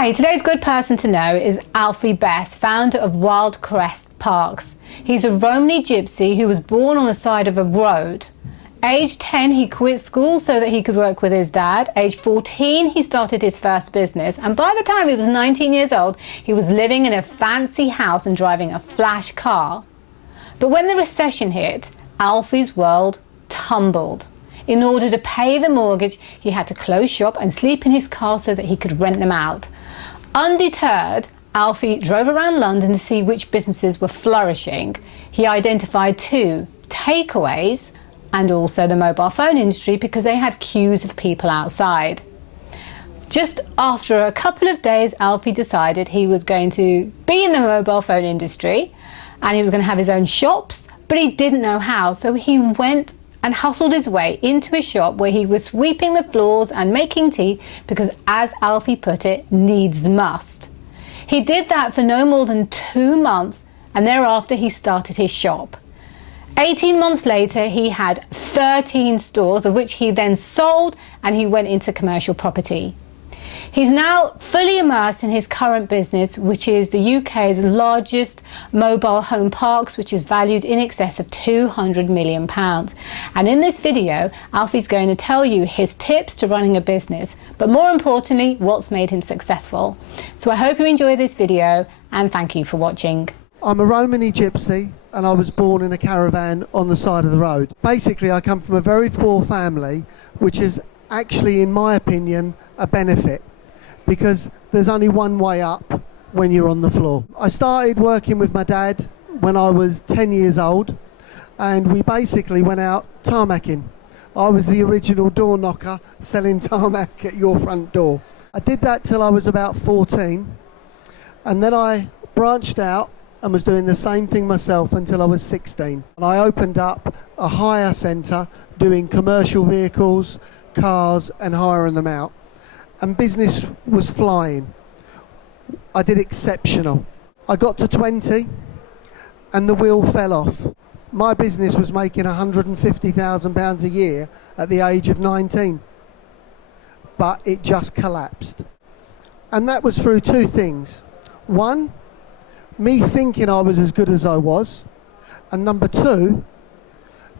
Hi, today's good person to know is Alfie Best, founder of Wyldecrest Parks. He's a Romany gypsy who was born on the side of a road. Age 10, he quit school so that he could work with his dad. Age 14, he started his first business. And by the time he was 19 years old, he was living in a fancy house and driving a flash car. But when the recession hit, Alfie's world tumbled. In order to pay the mortgage, he had to close shop and sleep in his car so that he could rent them out. Undeterred, Alfie drove around London to see which businesses were flourishing. He identified two: takeaways and also the mobile phone industry, because they had queues of people outside. Just after a couple of days, Alfie decided he was going to be in the mobile phone industry and he was going to have his own shops, but he didn't know how, so he went and hustled his way into a shop where he was sweeping the floors and making tea because, as Alfie put it, needs must. He did that for no more than 2 months, and thereafter he started his shop. 18 months later, he had 13 stores, of which he then sold, and he went into commercial property. He's now fully immersed in his current business, which is the UK's largest mobile home parks, which is valued in excess of £200 million. And in this video, Alfie's going to tell you his tips to running a business, but more importantly, what's made him successful. So I hope you enjoy this video, and thank you for watching. I'm a Romany gypsy and I was born in a caravan on the side of the road. Basically, I come from a very poor family, which is actually, in my opinion, a benefit, because there's only one way up when you're on the floor. I started working with my dad when I was 10 years old, and we basically went out tarmacking. I was the original door knocker selling tarmac at your front door. I did that till I was about 14, and then I branched out and was doing the same thing myself until I was 16. And I opened up a hire centre doing commercial vehicles, cars, and hiring them out. And business was flying. I did exceptional. I got to 20 and the wheel fell off. My business was making £150,000 a year at the age of 19. But it just collapsed. And that was through two things. One, me thinking I was as good as I was. And number two,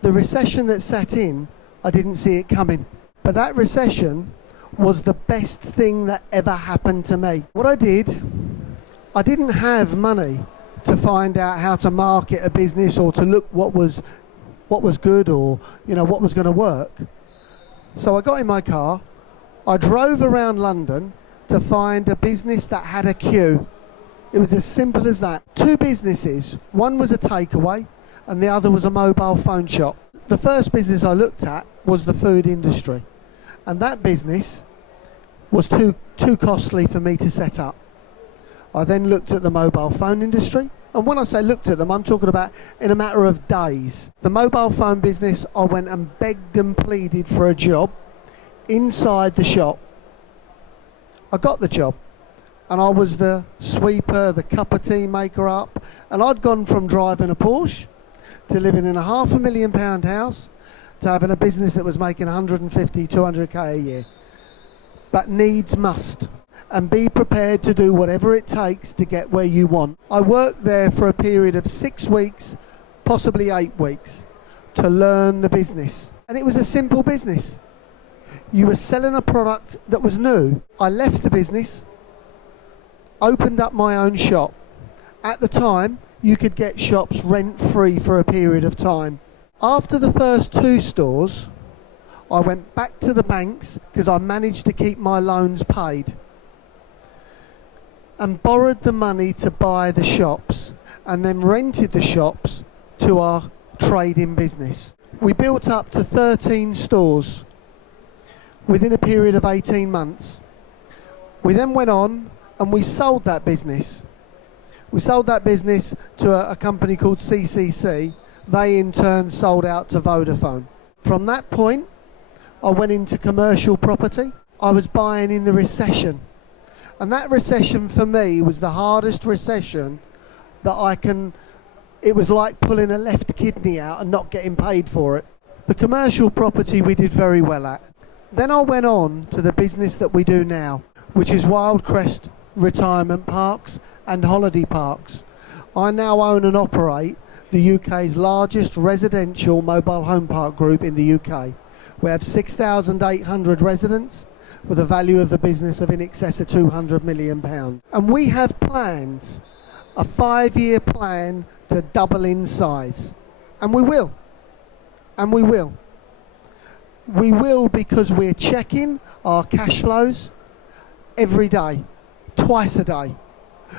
the recession that set in, I didn't see it coming. But that recession was the best thing that ever happened to me. What I didn't have money to find out how to market a business or to look what was good, or what was going to work. So I got in my car, I drove around London to find a business that had a queue. It was as simple as that. Two businesses, one was a takeaway and the other was a mobile phone shop. The first business I looked at was the food industry, and that business was too costly for me to set up. I then looked at the mobile phone industry, and when I say looked at them, I'm talking about in a matter of days. The mobile phone business, I went and begged and pleaded for a job inside the shop. I got the job, and I was the sweeper, the cup of tea maker up, and I'd gone from driving a Porsche to living in a £500,000 house to having a business that was making 150, 200k a year. But needs must, and be prepared to do whatever it takes to get where you want. I worked there for a period of 6 weeks, possibly 8 weeks, to learn the business. And it was a simple business. You were selling a product that was new. I left the business, opened up my own shop. At the time, you could get shops rent-free for a period of time. After the first 2 stores, I went back to the banks because I managed to keep my loans paid, and borrowed the money to buy the shops, and then rented the shops to our trading business. We built up to 13 stores within a period of 18 months. We then went on and we sold that business. We sold that business to a company called CCC. They in turn sold out to Vodafone. From that point, I went into commercial property. I was buying in the recession. And that recession for me was the hardest recession that it was like pulling a left kidney out and not getting paid for it. The commercial property we did very well at. Then I went on to the business that we do now, which is Wyldecrest retirement parks and holiday parks. I now own and operate the UK's largest residential mobile home park group in the UK. We have 6,800 residents with a value of the business of in excess of £200 million. And we have plans, a 5-year plan to double in size. And we will. And we will. We will, because we're checking our cash flows every day, twice a day.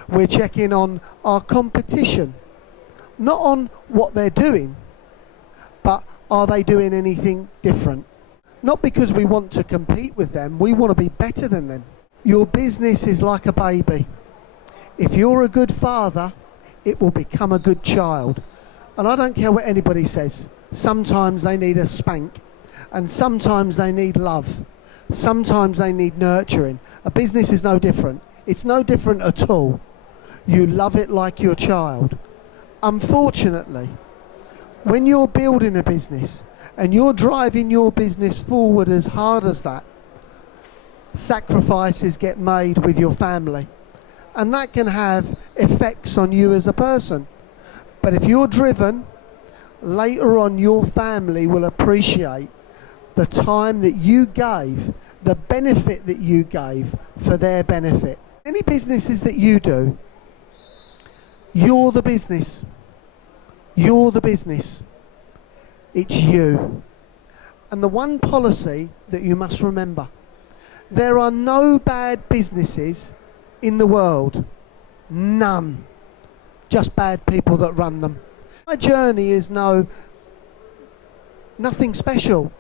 We're checking on our competition, not on what they're doing, but are they doing anything different? Not because we want to compete with them, we want to be better than them. Your business is like a baby. If you're a good father, it will become a good child. And I don't care what anybody says. Sometimes they need a spank, and sometimes they need love. Sometimes they need nurturing. A business is no different. It's no different at all. You love it like your child. Unfortunately, when you're building a business and you're driving your business forward as hard as that, sacrifices get made with your family. And that can have effects on you as a person. But if you're driven, later on your family will appreciate the time that you gave, the benefit that you gave for their benefit. Any businesses that you do, you're the business. You're the business. It's you. And the one policy that you must remember, there are no bad businesses in the world. None. Just bad people that run them. My journey is nothing special.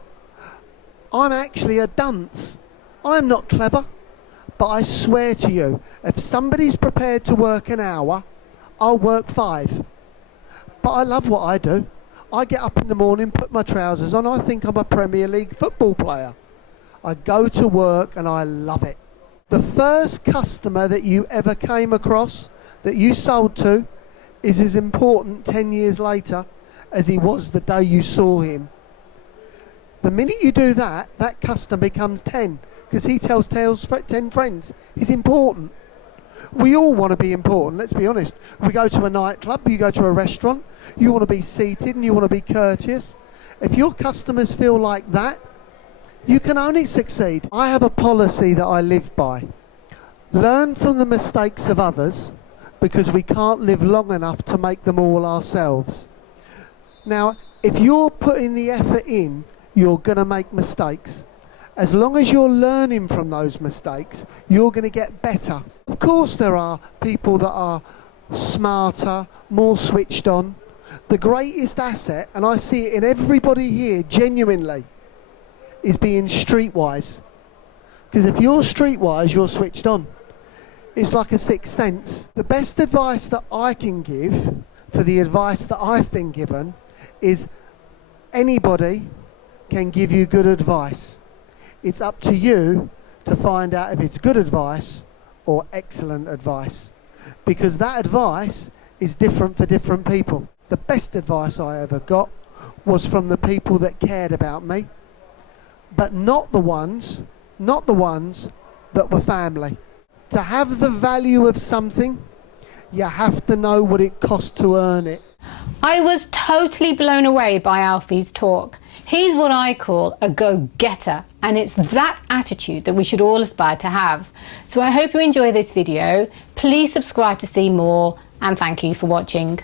I'm actually a dunce. I'm not clever, but I swear to you, if somebody's prepared to work an hour, I'll work 5. But I love what I do. I get up in the morning, put my trousers on, I think I'm a Premier League football player. I go to work and I love it. The first customer that you ever came across, that you sold to, is as important 10 years later as he was the day you saw him. The minute you do that, that customer becomes 10, because he tells 10 friends. He's important. We all want to be important, let's be honest. We go to a nightclub, you go to a restaurant, you want to be seated and you want to be courteous. If your customers feel like that, you can only succeed. I have a policy that I live by. Learn from the mistakes of others, because we can't live long enough to make them all ourselves. Now, if you're putting the effort in, you're going to make mistakes. As long as you're learning from those mistakes, you're going to get better. Of course there are people that are smarter, more switched on. The greatest asset, and I see it in everybody here genuinely, is being streetwise. Because if you're streetwise, you're switched on. It's like a sixth sense. The best advice that I can give, for the advice that I've been given, is anybody can give you good advice. It's up to you to find out if it's good advice or excellent advice, because that advice is different for different people. The best advice I ever got was from the people that cared about me, but not the ones that were family. To have the value of something, you have to know what it costs to earn it. I was totally blown away by Alfie's talk. He's what I call a go-getter, and it's that attitude that we should all aspire to have. So I hope you enjoy this video. Please subscribe to see more, and thank you for watching.